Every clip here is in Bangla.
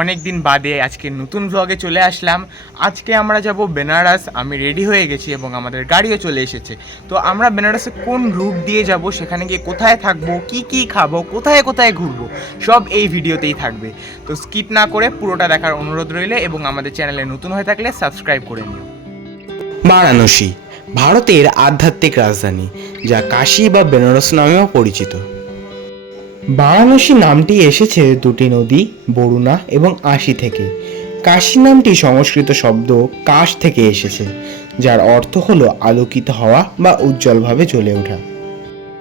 অনেক দিন বাদে আজকে নতুন ব্লগে চলে আসলাম। আজকে আমরা যাব বেনারস। আমি রেডি হয়ে গেছি এবং আমাদের গাড়িও চলে এসেছে। তো আমরা বেনারসে কোন রুট দিয়ে যাব, সেখানে গিয়ে কোথায় থাকবো, কি কি খাবো, কোথায় কোথায় ঘুরবো, সব এই ভিডিওতেই থাকবে। তো স্কিপ না করে পুরোটা দেখার অনুরোধ রইল এবং আমাদের চ্যানেলে নতুন হয়ে থাকলে সাবস্ক্রাইব করে নিও। বারাণসী ভারতের আধ্যাত্মিক রাজধানী, যা কাশী বা বেনারস নামেও পরিচিত। বারাণসী নামটি এসেছে দুটি নদী বরুণা এবং আশি থেকে। কাশী নামটি সংস্কৃত শব্দ কাশ থেকে এসেছে, যার অর্থ হলো আলোকিত হওয়া বা উজ্জ্বলভাবে জ্বলে ওঠা।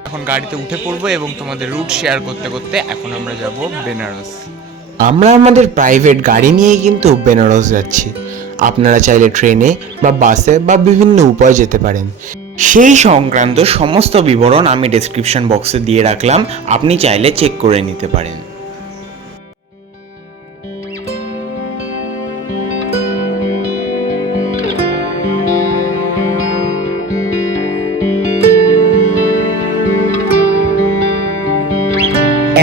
এখন গাড়িতে উঠে পড়বো এবং তোমাদের রুট শেয়ার করতে করতে এখন আমরা যাব বেনারস। আমরা আমাদের প্রাইভেট গাড়ি নিয়েই কিন্তু বেনারস যাচ্ছি। আপনারা চাইলে ট্রেনে বা বাসে বা বিভিন্ন উপায়ে যেতে পারেন। সেই সংক্রান্ত সমস্ত বিবরণ আমি ডেসক্রিপশন বক্সে দিয়ে রাখলাম, আপনি চাইলে চেক করে নিতে পারেন।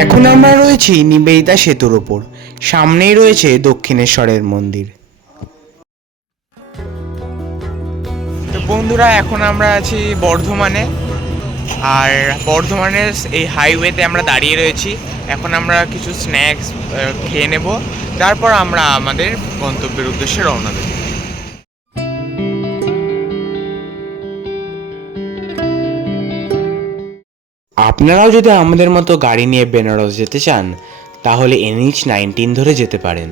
এখন আমরা রয়েছি নিবেদিতা সেতুর ওপর। সামনেই রয়েছে দক্ষিণেশ্বরের মন্দির। তো বন্ধুরা, এখন আমরা আছি বর্ধমানে, আর বর্ধমানের এই হাইওয়েতে আমরা দাঁড়িয়ে রয়েছি। এখন আমরা কিছু স্ন্যাক্স খেয়ে নেব, তারপর আমরা আমাদের গন্তব্যের উদ্দেশ্যে রওনা দেব। আপনারাও যদি আমাদের মতো গাড়ি নিয়ে বেনারস যেতে চান, তাহলে NH-19 ধরে যেতে পারেন।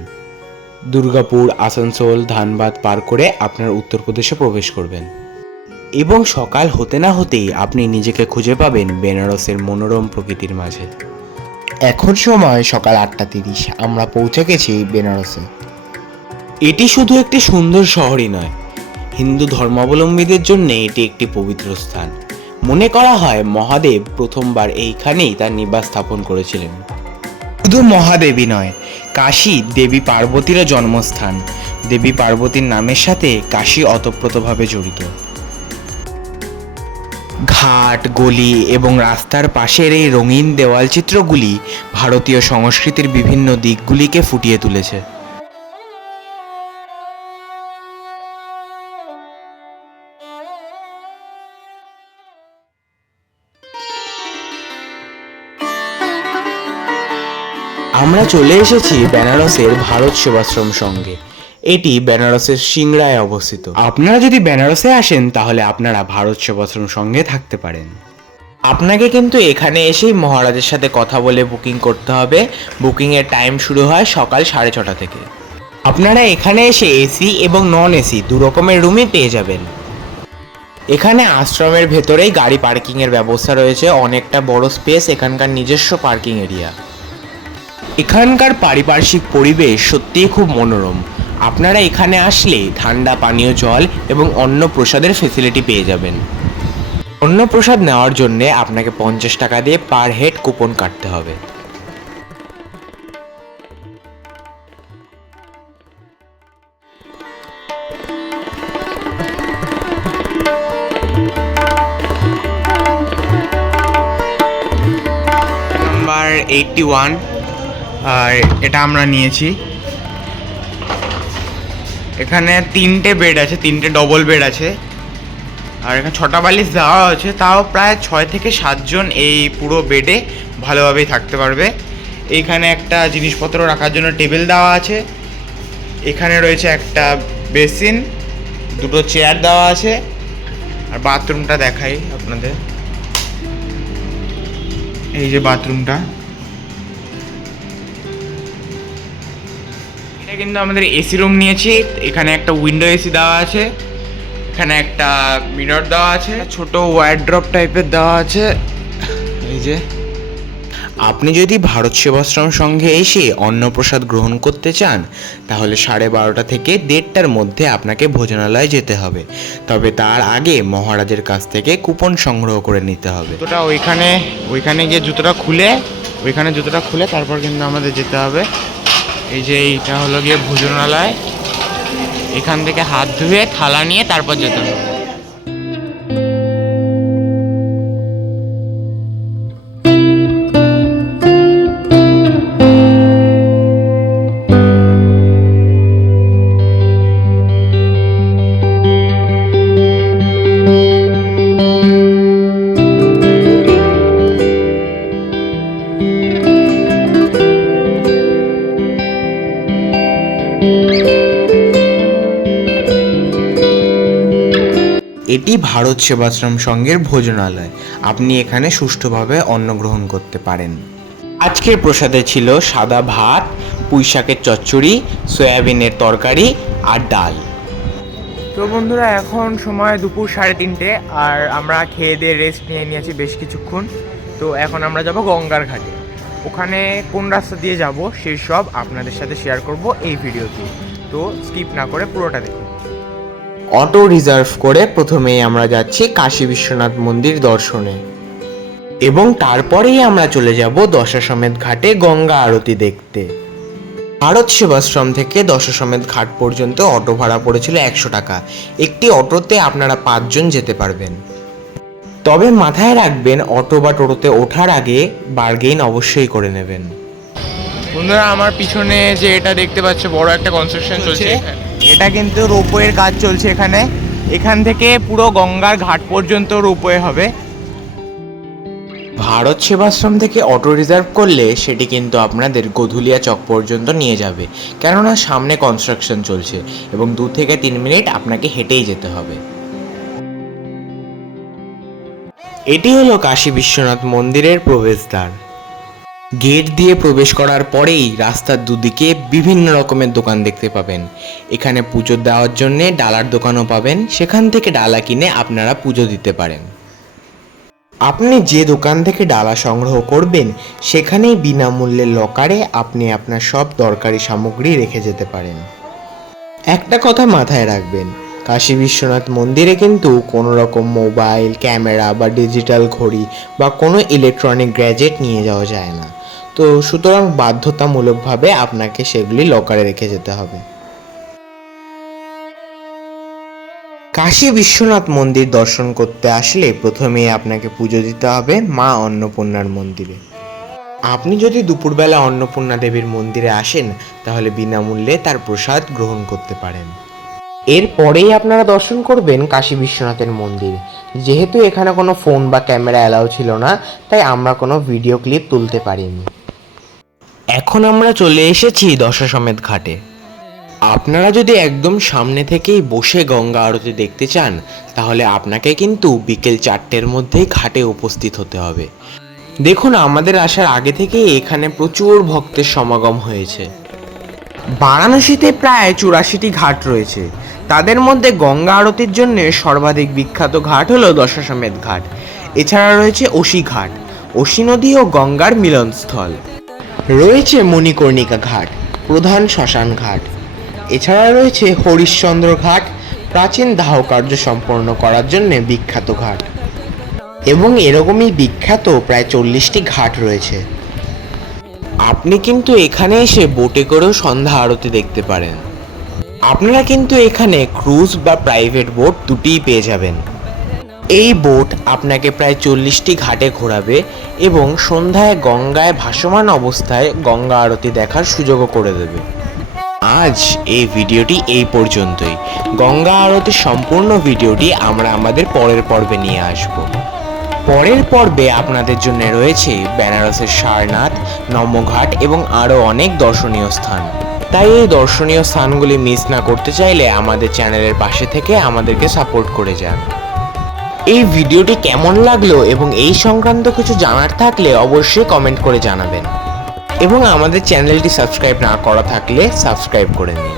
দুর্গাপুর, আসানসোল, ধানবাদ পার করে আপনার উত্তরপ্রদেশে প্রবেশ করবেন এবং সকাল হতে না হতেই আপনি নিজেকে খুঁজে পাবেন বেনারসের মনোরম প্রকৃতির মাঝে। এখন সময় সকাল 8:30। আমরা পৌঁছে গেছি বেনারসে। এটি শুধু একটি সুন্দর শহরই নয়, হিন্দু ধর্মাবলম্বীদের জন্য এটি একটি পবিত্র স্থান। মনে করা হয় মহাদেব প্রথমবার এইখানেই তার নিবাস স্থাপন করেছিলেন। শুধু মহাদেবী নয়, কাশী দেবী পার্বতীরও জন্মস্থান। দেবী পার্বতীর নামের সাথে কাশী ওতপ্রোতভাবে জড়িত। ঘাট, গলি এবং রাস্তার পাশের এই রঙিন দেওয়াল চিত্রগুলি ভারতীয় সংস্কৃতির বিভিন্ন দিকগুলিকে ফুটিয়ে তুলেছে। আমরা চলে এসেছি বেনারসের ভারত সেবাশ্রম সঙ্গে। এটি বেনারসের সিংড়ায় অবস্থিত। আপনারা যদি বেনারসে আসেন তাহলে আপনারা ভারত সেবাশ্রম সঙ্গে থাকতে পারেন। আপনাকে কিন্তু এখানে এসেই মহারাজের সাথে কথা বলে বুকিং করতে হবে। বুকিংয়ের টাইম শুরু হয় সকাল 6:30 থেকে। আপনারা এখানে এসে এসি এবং নন এসি দু রকমের রুমই পেয়ে যাবেন। এখানে আশ্রমের ভেতরেই গাড়ি পার্কিংয়ের ব্যবস্থা রয়েছে। অনেকটা বড় স্পেস, এখানকার নিজস্ব পার্কিং এরিয়া। এখানকার পারিপার্শ্বিক পরিবেশ সত্যিই খুব মনোরম। আপনারা এখানে আসলে ঠান্ডা পানীয় জল এবং অন্নপ্রসাদের ফেসিলিটি পেয়ে যাবেন। অন্নপ্রসাদ নেওয়ার জন্য আপনাকে 50 টাকা দিয়ে পার হেড কুপন কাটতে হবে। নাম্বার 81, আর এটা আমরা নিয়েছি। এখানে 3টে বেড আছে, 3টে ডবল বেড আছে, আর এখানে 6টা বালিশ দেওয়া আছে। তাও প্রায় 6 থেকে 7 জন এই পুরো বেডে ভালোভাবেই থাকতে পারবে। এইখানে একটা জিনিসপত্র রাখার জন্য টেবিল দেওয়া আছে। এখানে রয়েছে একটা বেসিন, 2টো চেয়ার দেওয়া আছে। আর বাথরুমটা দেখাই আপনাদের। এই যে বাথরুমটা, এটা কিন্তু আমাদের এসি রুম নিয়েছি। এখানে একটা উইন্ডো এসি দেওয়া আছে, এখানে একটা মিরর দেওয়া আছে, ছোট ওয়ারড্রপ টাইপের দেওয়া আছে। এই যে আপনি যদি ভারত সেবাশ্রম সঙ্গে এসে অন্নপ্রসাদ গ্রহণ করতে চান, তাহলে 12:30 থেকে 1:30টার মধ্যে আপনাকে ভোজনালয়ে যেতে হবে। তবে তার আগে মহারাজের কাছ থেকে কুপন সংগ্রহ করে নিতে হবে। জুতোটা ওইখানে গিয়ে জুতোটা খুলে তারপর কিন্তু আমাদের যেতে হবে। এই যে এইটা হলো গিয়ে ভোজনালয়। এখান থেকে হাত ধুয়ে থালা নিয়ে তারপর যেতে হবে। এটি ভারত সেবাশ্রম সংঘের ভোজনালয়। আপনি এখানে সুষ্ঠুভাবে অন্ন গ্রহণ করতে পারেন। আজকের প্রসাদে ছিল সাদা ভাত, পুঁইশাকের চচ্চড়ি, সয়াবিনের তরকারি আর ডাল। তো বন্ধুরা, এখন সময় দুপুর 3:30, আর আমরা খেয়ে দিয়ে রেস্ট নিয়ে নিয়েছি বেশ কিছুক্ষণ। তো এখন আমরা যাব গঙ্গার ঘাটে। ওখানে কোন রাস্তা দিয়ে যাব সেই সব আপনাদের সাথে শেয়ার করব এই ভিডিওতে। তো স্কিপ না করে পুরোটা দেখুন। অটো রিজার্ভ করে প্রথমেই আমরা যাচ্ছি কাশী বিশ্বনাথ মন্দির দর্শনে, এবং তারপরেই আমরা চলে যাব দশাশ্বমেধ ঘাটে গঙ্গা আরতি দেখতে। ভারত সেবাশ্রম থেকে দশাশ্বমেধ ঘাট পর্যন্ত অটো ভাড়া পড়েছিল 100 টাকা। একটি অটোতে আপনারা 5 জন যেতে পারবেন। তবে মাথায় রাখবেন, অটো বা টোটোতে ওঠার আগে বার্গেইন অবশ্যই করে নেবেন। বন্ধুরা, আমার পিছনে যে এটা দেখতে পাচ্ছ বড় একটা কনস্ট্রাকশন চলছে, এটা কিন্তু রোপওয়ের কাজ চলছে এখানে। এখান থেকে পুরো গঙ্গার ঘাট পর্যন্ত রোপওয়ে হবে। ভারত সেবাশ্রম থেকে অটো রিজার্ভ করলে সেটি কিন্তু আপনাদের গোধুলিয়া চক পর্যন্ত নিয়ে যাবে, কেননা সামনে কনস্ট্রাকশন চলছে এবং 2 থেকে 3 মিনিট আপনাকে হেঁটেই যেতে হবে। এটি হলো কাশী বিশ্বনাথ মন্দিরের প্রবেশদ্বার। গেট দিয়ে প্রবেশ করার পরেই রাস্তার দুদিকে বিভিন্ন রকমের দোকান দেখতে পাবেন। এখানে পুজো দেওয়ার জন্য ডালার দোকানও পাবেন, সেখান থেকে ডালা কিনে আপনারা পুজো দিতে পারেন। আপনি যে দোকান থেকে ডালা সংগ্রহ করবেন সেখানেই বিনামূল্যে লকারে আপনি আপনার সব দরকারি সামগ্রী রেখে যেতে পারেন। একটা কথা মাথায় রাখবেন, কাশী বিশ্বনাথ মন্দিরে কিন্তু কোনো রকম মোবাইল, ক্যামেরা বা ডিজিটাল ঘড়ি বা কোনো ইলেকট্রনিক গ্যাজেট নিয়ে যাওয়া যায় না। তো সুতরাং বাধ্যতামূলকভাবে আপনাকে সেগুলি লকারে রেখে যেতে হবে। কাশী বিশ্বনাথ মন্দির দর্শন করতে আসলে প্রথমে আপনাকে পুজো দিতে হবে মা অন্নপূর্ণার মন্দিরে। আপনি যদি দুপুরবেলা অন্নপূর্ণা দেবীর মন্দিরে আসেন তাহলে বিনামূল্যে তার প্রসাদ গ্রহণ করতে পারেন। এরপরেই আপনারা দর্শন করবেন কাশী বিশ্বনাথের মন্দির। যেহেতু এখানে কোনো ফোন বা ক্যামেরা অ্যালাউ ছিল না, তাই আমরা কোনো ভিডিও ক্লিপ তুলতে পারিনি। এখন আমরা চলে এসেছি দশাশ্বমেধ ঘাটে। আপনারা যদি একদম সামনে থেকেই বসে গঙ্গা আরতি দেখতে চান তাহলে আপনাকে কিন্তু বিকেল 4টের মধ্যেই ঘাটে উপস্থিত হতে হবে। দেখুন, আমাদের আসার আগে থেকেই এখানে প্রচুর ভক্তের সমাগম হয়েছে। বারাণসীতে প্রায় 84টি ঘাট রয়েছে। তাদের মধ্যে গঙ্গা আরতির জন্য সর্বাধিক বিখ্যাত ঘাট হলো দশাশ্বমেধ ঘাট। এছাড়া রয়েছে অসি ঘাট, অসি নদী ও গঙ্গার মিলনস্থল। রয়েছে মণিকর্ণিকা ঘাট, প্রধান শ্মশান ঘাট। এছাড়া রয়েছে হরিশ্চন্দ্র ঘাট, প্রাচীন দাহ কার্য সম্পন্ন করার জন্য বিখ্যাত ঘাট। এবং এরকমই বিখ্যাত প্রায় 40টি ঘাট রয়েছে। আপনি কিন্তু এখানে এসে বোটে করেও সন্ধ্যা আরতি দেখতে পারেন। আপনারা কিন্তু এখানে ক্রুজ বা প্রাইভেট বোট দুটিই পেয়ে যাবেন। এই বোট আপনাকে প্রায় 40টি ঘাটে ঘোরাবে এবং সন্ধ্যায় গঙ্গায় ভাসমান অবস্থায় গঙ্গা আরতি দেখার সুযোগও করে দেবে। আজ এই ভিডিওটি এই পর্যন্তই। গঙ্গা আরতির সম্পূর্ণ ভিডিওটি আমরা আমাদের পরের পর্বে নিয়ে আসব। পরের পর্বে আপনাদের জন্য রয়েছে বেনারসের সারনাথ, নমঘাট এবং আরও অনেক দর্শনীয় স্থান। তাই এই দর্শনীয় স্থানগুলি মিস না করতে চাইলে আমাদের চ্যানেলের পাশে থেকে আমাদেরকে সাপোর্ট করে যান। এই ভিডিওটি কেমন লাগলো এবং এই সংক্রান্ত কিছু জানার থাকলে অবশ্যই কমেন্ট করে জানাবেন, এবং আমাদের চ্যানেলটি সাবস্ক্রাইব না করা থাকলে সাবস্ক্রাইব করে নিন।